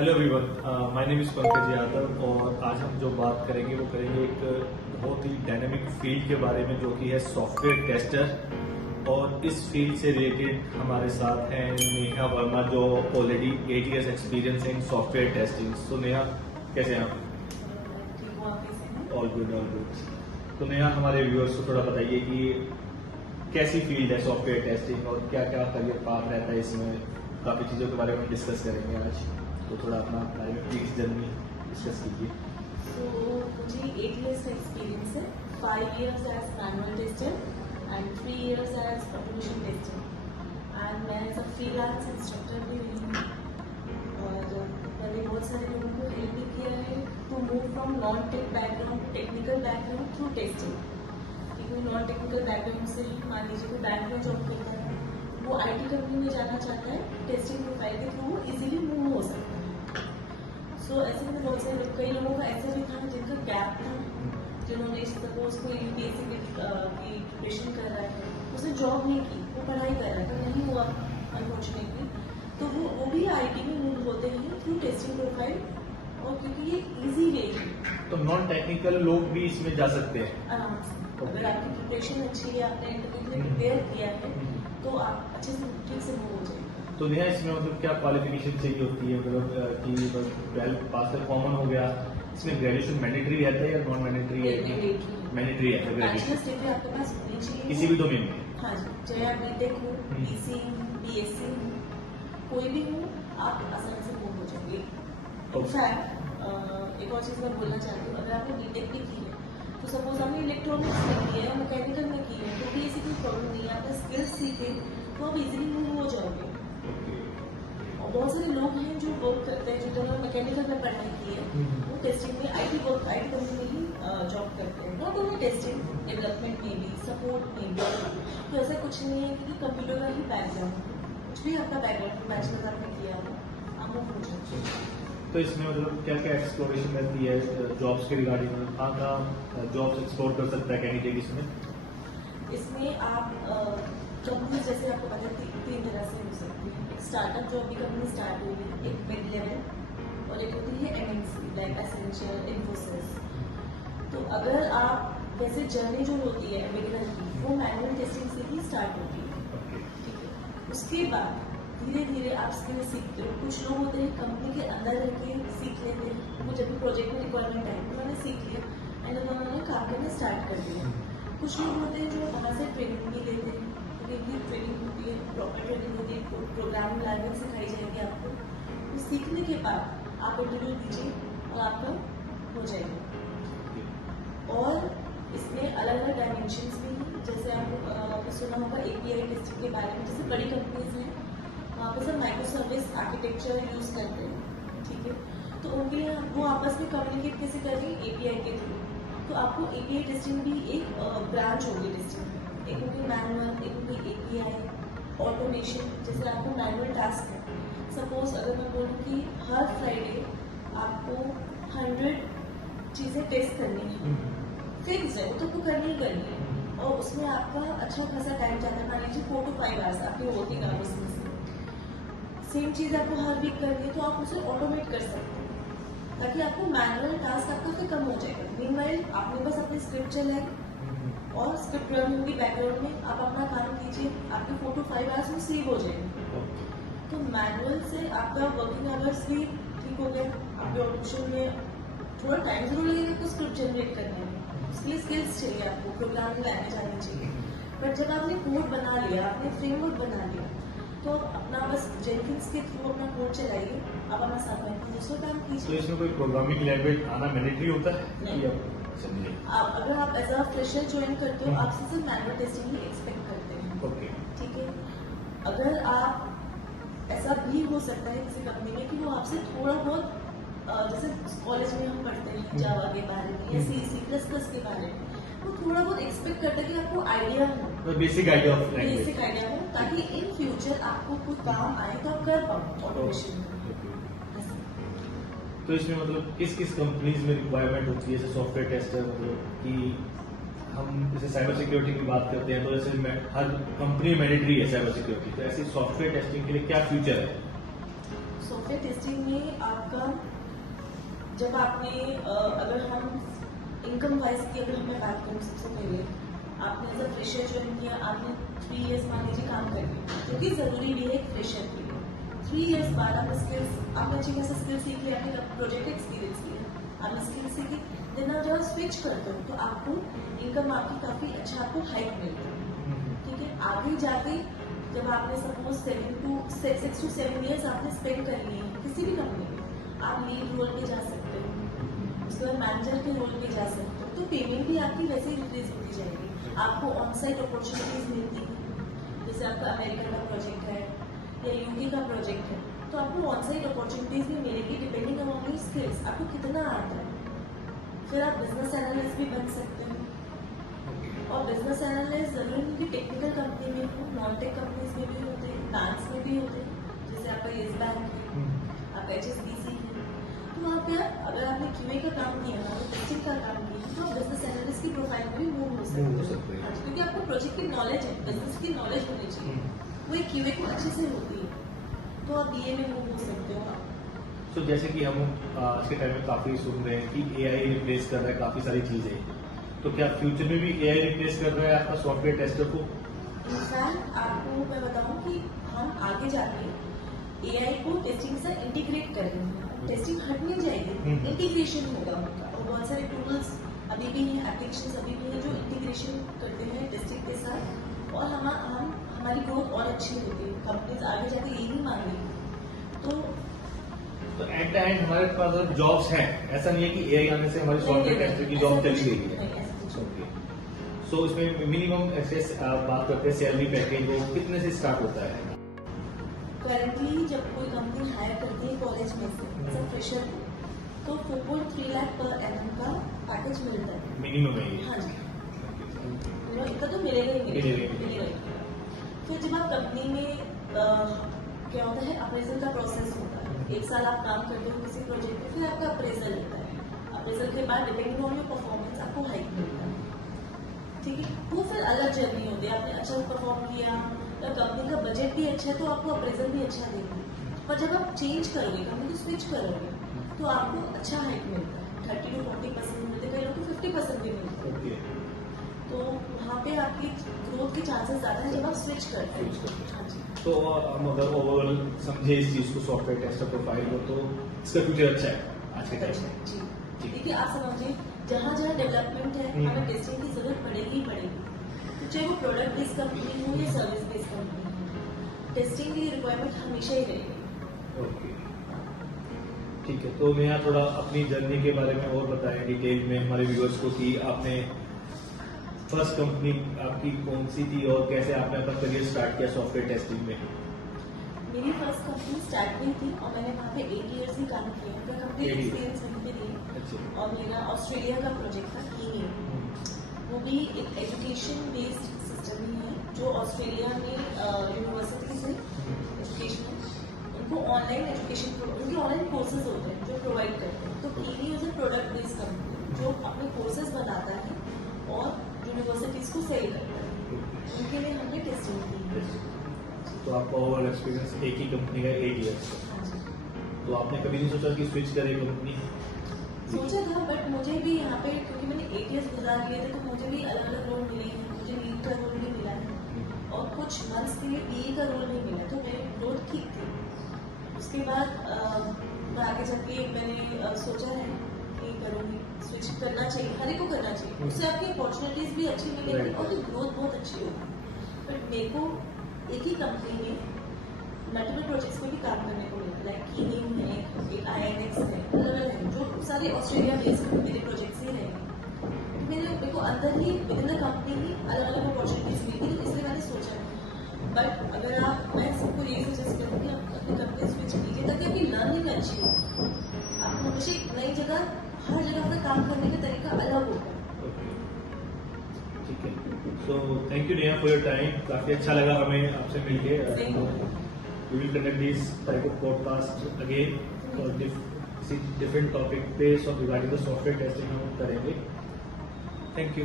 Hello everyone, my name is Pankaj Yadav और आज हम जो बात करेंगे वो करेंगे एक बहुत ही डायनेमिक फील्ड के बारे में जो कि है सॉफ्टवेयर टेस्टर। और इस फील्ड से रिलेटेड हमारे साथ हैं नेहा वर्मा जो ऑलरेडी 8 इयर्स एक्सपीरियंस है इन सॉफ्टवेयर टेस्टिंग। तो नेहा, कैसे हैं आप? All good, all good. तो नेहा, हमारे व्यूअर्स को थोड़ा बताइए कि कैसी फील्ड है सॉफ्टवेयर टेस्टिंग और क्या क्या करियर पाथ रहता है इसमें। काफ़ी चीज़ों के बारे में डिस्कस करेंगे आज, तो थोड़ा अपना बारे में प्लीज जर्नी डिस्कस कीजिए। तो मुझे 8 years का एक्सपीरियंस है, 5 years as manual tester and 3 years as automation tester. And मैं एज अ फ्रीलांस इंस्ट्रक्टर भी रही हूँ और मैंने बहुत सारे लोगों को हेल्प भी किया है to move from non tech background to technical background through testing. कि कोई नॉन टेक्निकल बैकग्राउंड से ही मान लीजिए कोई बैंक में जॉब करता है, वो IT कंपनी में जाना चाहता है, टेस्टिंग प्रोफाइल के थ्रू वो इजीली मूव हो सकता है। सो ऐसे में बहुत सारे कई लोगों का ऐसा भी था जिनका गैप था, जिन्होंने सपोज कोई UPSC की प्रिपरेशन कर रहा है, उसने जॉब नहीं की, वो पढ़ाई कर रहा है तो नहीं हुआ अनफॉर्चुनेटली, तो वो भी IT में मूव होते हैं थ्रू टेस्टिंग प्रोफाइल। और क्योंकि ये इजी वे है तो नॉन टेक्निकल लोग भी इसमें जा सकते हैं आराम से। अगर आपकी प्रिपरेशन अच्छी है, आपने इंटरव्यू के लिए प्रिपेयर किया है, तो आप अच्छे से ठीक से मूव हो जाएंगे। तो नेहा, इसमें मतलब क्या क्वालिफिकेशन चाहिए होती है? मतलब कि बस 12 पास तक कॉमन हो गया, इसमें ग्रेजुएशन मैंडेटरी रहता है या नॉन मैंडेटरी है? मैंडेटरी है ग्रेजुएशन बैचलर्स डिग्री आपके पास होनी चाहिए किसी भी डोमेन में। हाँ जी, चाहे आप BTech हो, BC, BSc कोई भी हो, आप आसानी से मूव हो जाएंगे। इनफैक्ट एक और चीज़ मैं बोलना चाहती हूँ, अगर आपने BTech भी की है तो सपोज आपने इलेक्ट्रॉनिक्स में की है, मैकेनिकल में की है, तो भी ऐसी कोई प्रॉब्लम नहीं है। आपने स्किल्स सीखे तो आप इजीली मूव हो जाओगे। और बहुत सारे लोग हैं जो वर्क करते हैं, जो जिन्होंने मैकेनिकल में पढ़ाई की है, वो टेस्टिंग में IT कंपनी में ही जॉब करते हैं। नॉट ओनली टेस्टिंग, डेवलपमेंट में भी, सपोर्ट में भी। तो ऐसा कुछ नहीं है कि कंप्यूटर का ही बैकग्राउंड, कुछ भी आपका बैकग्राउंड बैचलर आपने किया हो, आप मूव हो जाओगे। तो इसमें मतलब क्या क्या एक्सप्लोरेशन रहती है जॉब्स के रिगार्डिंग? कहाँ जॉब्स एक्सप्लोर कर सकता है कैंडिडेट इसमें? इसमें आप कंपनी जैसे आपको पता है तीन तरह से हो सकती है। एक स्टार्टअप जो अभी कंपनी स्टार्ट हुई है, एक मिड लेवल और एक होती है MNC लाइक एसेंशियल, इन्फोसिस। तो अगर आप वैसे जर्नी जो होती है बिगिनर की, वो मैनुअल टेस्टिंग से ही स्टार्ट होती है, ठीक है। उसके बाद धीरे धीरे आप स्किल सीखते हो। कुछ लोग होते हैं कंपनी के अंदर रह के सीख लेते हैं, वो जब भी प्रोजेक्ट में रिक्वायरमेंट है उन्होंने सीख लिया एंड उन्होंने काम करना स्टार्ट कर दिया। कुछ लोग होते हैं जो वहाँ से ट्रेनिंग भी लेते हैं, क्योंकि ट्रेनिंग होती है, प्रॉपर ट्रेनिंग होती है, प्रोग्रामिंग लैंग्वेज सिखाई जाएगी आपको। तो सीखने के बाद आप इंटरव्यू दीजिए और आपका हो जाएगा। और इसमें अलग अलग डायमेंशंस भी हैं, जैसे आपने सुना होगा API टेस्टिंग के बारे में। जैसे बड़ी कंपनीज हैं, वहाँ पर सब माइक्रो सर्विस आर्किटेक्चर यूज़ करते हैं, ठीक है। तो उनके लिए वो आपस में कम्युनिकेट कैसे करेंगे? API के थ्रू। तो आपको API टेस्टिंग भी एक ब्रांच होगी टेस्टिंग। एक होगी मैनुअल, एक होगी API। ऑटोमेशन, जैसे आपको मैनुअल टास्क है, सपोज अगर मैं बोलूँ कि हर फ्राइडे आपको 100 चीज़ें टेस्ट करनी है, फिक्स है, वो तो आपको करनी ही करनी है, और उसमें आपका अच्छा खासा टाइम जाता है। मान लीजिए 4 to 5 आवर्स आपकी वर्किंग आवर्स में से सेम चीज़ आपको हर वीक करनी है, तो आप उसे ऑटोमेट कर सकते हैं ताकि आपको मैनुअल टास्क आपका फिर कम हो जाएगा। मीनवाइल आपने बस अपनी स्क्रिप्ट चलाए और स्क्रिप्ट रन होगी बैकग्राउंड में, आप अपना काम कीजिए, आपके 4 to 5 आवर्स में सेव हो जाएंगे। तो मैनुअल से आपका वर्किंग आवर्स भी ठीक हो गया। आपके ऑटोमेशन में थोड़ा टाइम जरूर लगेगा आपको स्क्रिप्ट जनरेट करने में, उसके लिए स्किल्स चाहिए, आपको प्रोग्रामिंग लैंग्वेज आनी चाहिए। बट जब आपने कोड बना लिया, आपने फ्रेमवर्क बना लिया, तो अपना बस जेनकिंस के थ्रू अपना कोड चलाइए, आप अपना सबमिट दूसरा काम कीजिए। तो इसमें कोई प्रोग्रामिंग लैंग्वेज आना मैंडेटरी होता है? नहीं। अगर आप एज अ फ्रेशर ज्वाइन करते हो, आपसे सिर्फ मैनुअल टेस्टिंग ही एक्सपेक्ट करते हैं, ओके, ठीक है। अगर आप ऐसा भी हो सकता है किसी कंपनी में कि वो आपसे थोड़ा बहुत जैसे कॉलेज में हम पढ़ते हैं जावा के बारे में या C++ के बारे में, वो थोड़ा बहुत एक्सपेक्ट करता है कि आपको आइडिया हो, basic idea of language, basic idea हो, ताकि इन फ्यूचर आपको कोई काम आए तो आप कर पाओ ऑटोमेशन। तो इसमें मतलब किस किस कंपनीज में रिक्वायरमेंट होती है जैसे सॉफ्टवेयर टेस्टर? मतलब कि हम जैसे साइबर सिक्योरिटी की बात करते हैं तो जैसे हर कंपनी मैंडेटरी है साइबर सिक्योरिटी, तो ऐसे सॉफ्टवेयर टेस्टिंग के लिए क्या फ्यूचर है? सॉफ्टवेयर सॉफ्टवेयर टेस्टिंग में आपका जब आपने अगर हम इनकम वाइज की अगर मैं बात करूँ, सबसे पहले आपने एज अ फ्रेशर ज्वाइन किया, आपने 3 इयर्स मान लीजिए काम कर लिया, जो कि जरूरी भी है एक फ्रेशर के लिए। 3 इयर्स बाद आपने स्किल्स, आपने अच्छी खासी स्किल्स सीख लिया, आपने प्रोजेक्ट एक्सपीरियंस किया, आपने स्किल्स सीखी, देन आप जब स्विच करते हो तो आपको इनकम आपकी काफी अच्छा आपको हाइक मिलता है। ठीक है, आगे जाके जब आपने सपोज 6 to 7 इयर्स आपने स्पेंड कर लिए किसी भी कंपनी में, आप लीड रोल पे जा सकते हो, उसके बाद मैनेजर के रोल पे जा सकते हो, तो पेमेंट भी आपकी वैसे ही इंक्रीज होती जाएगी। आपको ऑन साइट अपॉर्चुनिटीज मिलती है, जैसे आपका अमेरिका का प्रोजेक्ट है या यूके का प्रोजेक्ट है, तो आपको ऑन साइट अपॉर्चुनिटीज भी मिलेगी डिपेंडिंग अपॉन योर स्किल्स, आपको कितना आता है। फिर आप बिजनेस एनालिस्ट भी बन सकते हो, और बिजनेस एनालिस्ट जरूरी नहीं कि टेक्निकल कंपनी में हो, नॉन टेक कंपनीज में भी होते हैं, बैंक्स में भी होते हैं, जैसे आपका येस बैंक है, आपका HSBC है। तो वहाँ पे अगर आपने QA का काम किया ना, टेस्टिंग का काम किया, तो आप बिजनेस एनालिस्ट की प्रोफाइल में भी मूव हो सकते हैं, क्योंकि आपको प्रोजेक्ट की नॉलेज है, बिजनेस की नॉलेज होनी चाहिए, वो एक QA को अच्छे से होती है, तो आप BA में मूव हो सकते हो। तो जैसे कि हम आज के टाइम में काफी सुन रहे हैं कि AI रिप्लेस कर रहा है काफी सारी चीजें, तो क्या फ्यूचर में भी AI रिप्लेस कर रहा है आपका सॉफ्टवेयर टेस्टर को? इनफैक्ट आपको मैं बताऊं कि हम आगे जाके AI को टेस्टिंग से इंटीग्रेट करेंगे, टेस्टिंग हट नहीं जाएगी, इंटीग्रेशन होगा उनका, और बहुत सारे टूल्स अभी भी हैं, एप्लीकेशंस अभी भी हैं जो इंटीग्रेशन करते हैं टेस्टिंग के साथ, और हमारी ग्रोथ और अच्छी होती है, कंपनीज आगे जाके यही मांगेंगी। तो एट द एंड हमारे पास अब जॉब्स हैं, ऐसा नहीं है कि AI आने से हमारी सॉफ्टवेयर टेस्टर की जॉब चली गई है। सो इसमें मिनिमम ऐसे बात करते हैं सैलरी पैकेज, वो कितने से स्टार्ट होता है? करंटली जब कोई कंपनी हायर करती है कॉलेज में से एज अ फ्रेशर, तो 4.3 लाख पर एनम का पैकेज मिलता है मिनिमम है ये? हाँ जी, इतना तो मिलेगा ही मिलेगा। फिर जब आप कंपनी में क्या होता है, अप्रेजल का प्रोसेस होता है, 1 साल आप काम करते हो किसी प्रोजेक्ट में, फिर आपका अप्रेजल होता है, अप्रेजल के बाद डिपेंडिंग ऑन योर परफॉर्मेंस आपको हाइक मिलता है। ठीक है, वो फिर अलग जर्नी होती है, आपने अच्छा परफॉर्म किया या कंपनी का बजट भी अच्छा है तो आपको अप्रेजल भी अच्छा देंगे, पर जब आप चेंज करोगे, कंपनी को स्विच करोगे, तो आपको अच्छा हाइक मिलता है, 30 to 40% मिलते हैं, कई लोग को 50% भी मिलते हैं। तो वहाँ पे आपकी ग्रोथ के चांसेस ज्यादा है जब आप स्विच करते हैं। हाँ जी। तो हम अगर ओवरऑल समझे इस चीज को, सॉफ्टवेयर टेस्टर प्रोफाइल को, तो इसका फ्यूचर अच्छा है आज के टाइम में। जी, देखिए आप समझिए, जहाँ जहाँ डेवलपमेंट है हमें टेस्टिंग की जरूरत पड़ेगी ही पड़ेगी, तो चाहे वो प्रोडक्ट बेस्ड कंपनी हो या सर्विस बेस्ड कंपनी हो, टेस्टिंग की रिक्वायरमेंट हमेशा ही रहेगी। ओके, ठीक है। तो मैं यहाँ थोड़ा अपनी जर्नी के बारे में और बताएं डिटेल में हमारे व्यूअर्स को कि आपने फर्स्ट कंपनी आपकी कौन सी थी और कैसे आपने अपना करियर स्टार्ट किया सॉफ्टवेयर टेस्टिंग में? मेरी फर्स्ट कंपनी स्टार्ट हुई थी और मैंने वहाँ पे 8 इयर्स ही काम किया, तो कंप्लीट एक्सपीरियंस वहीं पे लिया। अच्छा। और मेरा ऑस्ट्रेलिया का प्रोजेक्ट था कीनी, वो भी एक एजुकेशन बेस्ड सिस्टम ही है, जो ऑस्ट्रेलिया में यूनिवर्सिटीज है एजुकेशन, उनको ऑनलाइन एजुकेशन, उनके ऑनलाइन कोर्सेज होते हैं जो प्रोवाइड करते हैं। तो कीनी is a product based company जो अपने कोर्सेज बनाता है और यूनिवर्सिटीज को सेल करता है, उनके लिए हमने टेस्टिंग की। तो आपका ओवरऑल एक्सपीरियंस एक ही कंपनी का 8 इयर्स, तो आपने कभी नहीं सोचा कि स्विच करें कंपनी? सोचा था, बट मुझे भी यहाँ पे क्योंकि मैंने 8 इयर्स गुजार लिए थे, तो मुझे भी अलग अलग रोल मिले हैं, मुझे लीड का रोल भी मिला है और कुछ मंथ्स के लिए PE का रोल नहीं मिला, तो मेरी ग्रोथ ठीक थी। उसके बाद आगे जाके मैंने सोचा है कि करूँगी, स्विच करना चाहिए, हर एक को करना चाहिए, उससे आपकी अपॉर्चुनिटीज भी अच्छी मिलेगी और ग्रोथ बहुत अच्छी होगी। बट मेरे को एक ही कंपनी में मल्टीपल प्रोजेक्ट्स में भी काम करने को मिला, लाइक कीनिंग है, एक INX है, अलग अलग है, जो सारे ऑस्ट्रेलिया बेस्ड मेरे प्रोजेक्ट्स ही रहेंगे। मेरे को अंदर ही विद इन द कंपनी ही अलग अलग अपॉर्चुनिटीज मिली, तो इसलिए मैंने सोचा। बट अगर मैं सबको यही सजेस्ट करूँगी आप अपनी कंपनी स्विच कीजिए ताकि आपकी लर्निंग अच्छी हो, आपको हमेशा एक नई जगह, हर जगह पर काम करने का तरीका अलग होगा। ठीक है, so thank you Neha for your time, काफी अच्छा लगा हमें आपसे मिलके। We will conduct this type of podcast again और किसी डिफरेंट टॉपिक पे रिगार्डिंग द सॉफ्टवेयर टेस्टिंग हम करेंगे। Thank you.